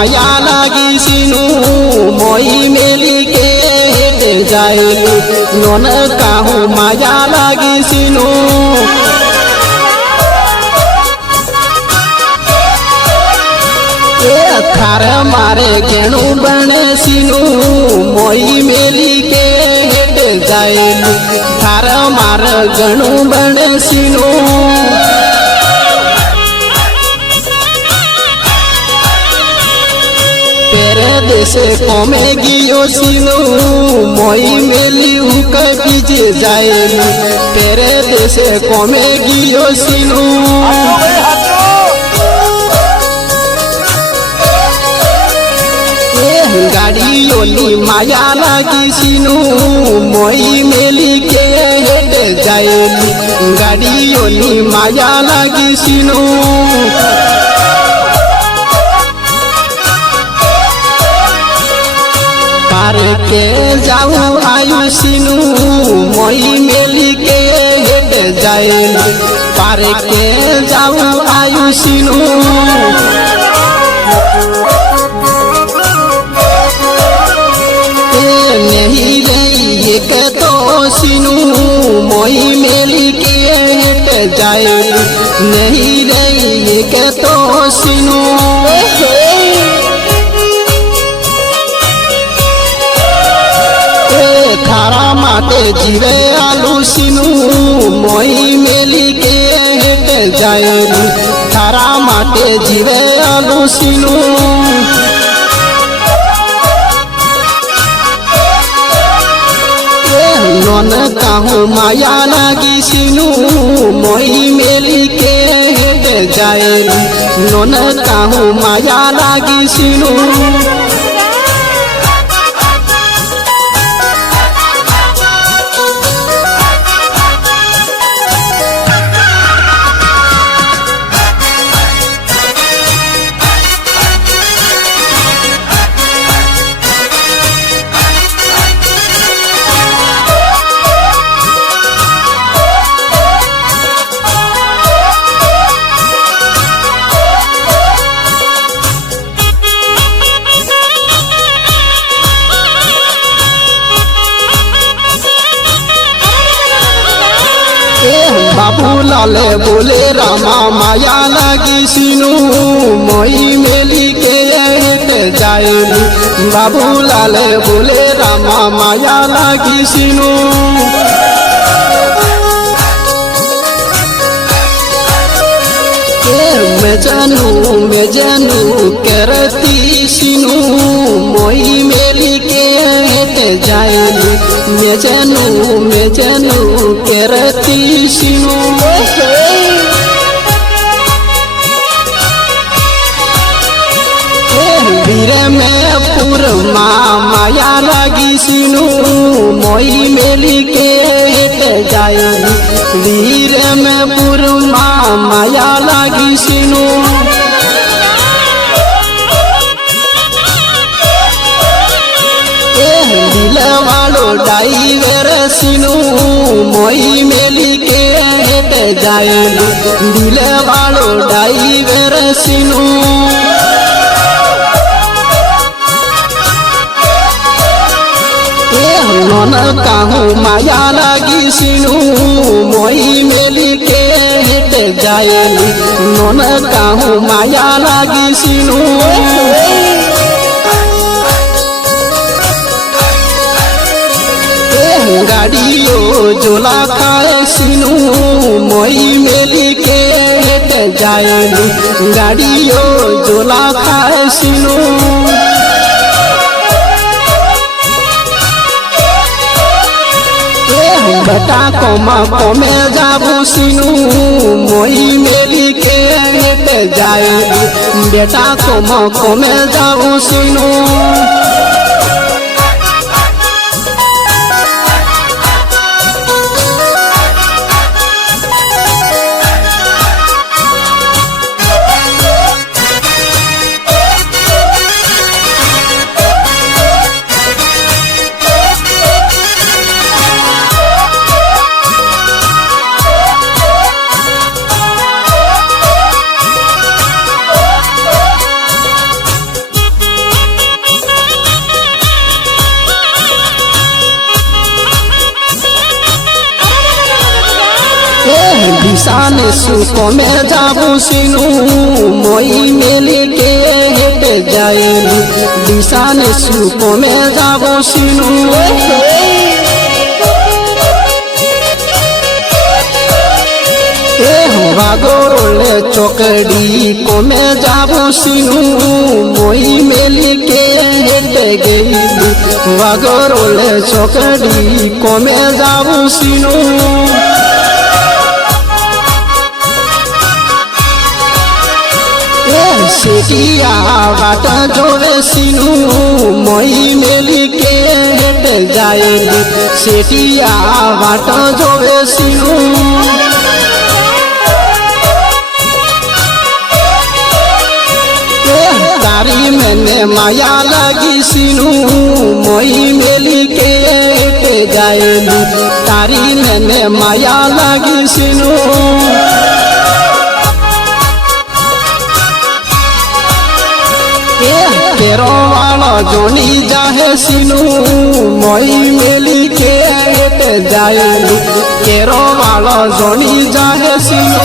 মায়া লাগিছিনু মই মেলিকে হেঁটে যাইলু নন কাহু মায়া লাগিছিনু थार मारे गेणु बनेसिनु moi मेलिके हेट जाइलु थार मार गणु बनेसिनु पेरे देशे कमे गियोसिनु moi मेली हुक बीजे जाइलु पेरे देशे कमे गियोसिनु गाड़ियोली माया লাগিছিনু মই মেলিকে হেঁটে যাইলু গাড়িयोली माया লাগিছিনু পার্কে যাও আয়ুছিনু মই মেলিকে হেঁটে যাইলু পার্কে যাও আয়ুছিনু नहीं रही के तो सिनू moi मेलिके हेट जाइलु नहीं रही के तो सिनू थारा माटे जीवे आलू सिनू moi मेलिके हेट जाइलु थारा माटे जीवे आलू सिनू नन काहू माया লাগিছিনু মই মেলিকে হেঁটে যাইলু নন কাহू माया লাগিছিনু बाबूलाले बोले रामा माया লাগিছিনু মই মেলিকে হেঁটে যাইলু बाबूलाले बोले रामा माया লাগিছিনু मैं जानू करती सिनू moi मेलिके हेँटे जाइलु मैं जानू करती सिनू वीर में पूर्मा माया লাগিছিনু moi मेलिके हेँटे जाइलु वीर में पूर्मा माया লাগিছিনু दिलवालो डाइवर सिनू moi मेलिके हेँटे जाइलु दिलवालो डाइवर सिनू नन काहू माया লাগিছিনু moi মেলিকে হেঁটে যাইলু নন কাহू माया লাগিছিনু गाड़ियो जोला खाइसिनू moi मेलिके हेँटे जाइलु गाड़ियो जोला खाइसिनू बेटा कमे जाबू सिनू moi मेलिके हेँटे जाइलु बेटा कमे जाबू सिनू দিশানে সুকমে যাবো সিনু মই মেলিকে হেঁটে যাইলি দিশানে সুকমে যাবো সিনু বাগরলে চকড়ি কমে যাবো সিনু মই মেলিকে হেঁটে গেলি বাগরলে চকড়ি কমে যাবো সিনু সেটিয়া বাটা জোরে সিনু মই মেলিকে হেঁটে যাইলি সেটিয়া বাটা জোরে সিনু তারি মেনে মায়া লাগি সিনু মই মেলিকে হেঁটে যাইলি তারি মেনে মায়া লাগি সিনু কেরওয়াল জনি যাহে সিনু মই মেলিকে হেঁটে যাইলি কেরওয়াল জনি যাহে সিনু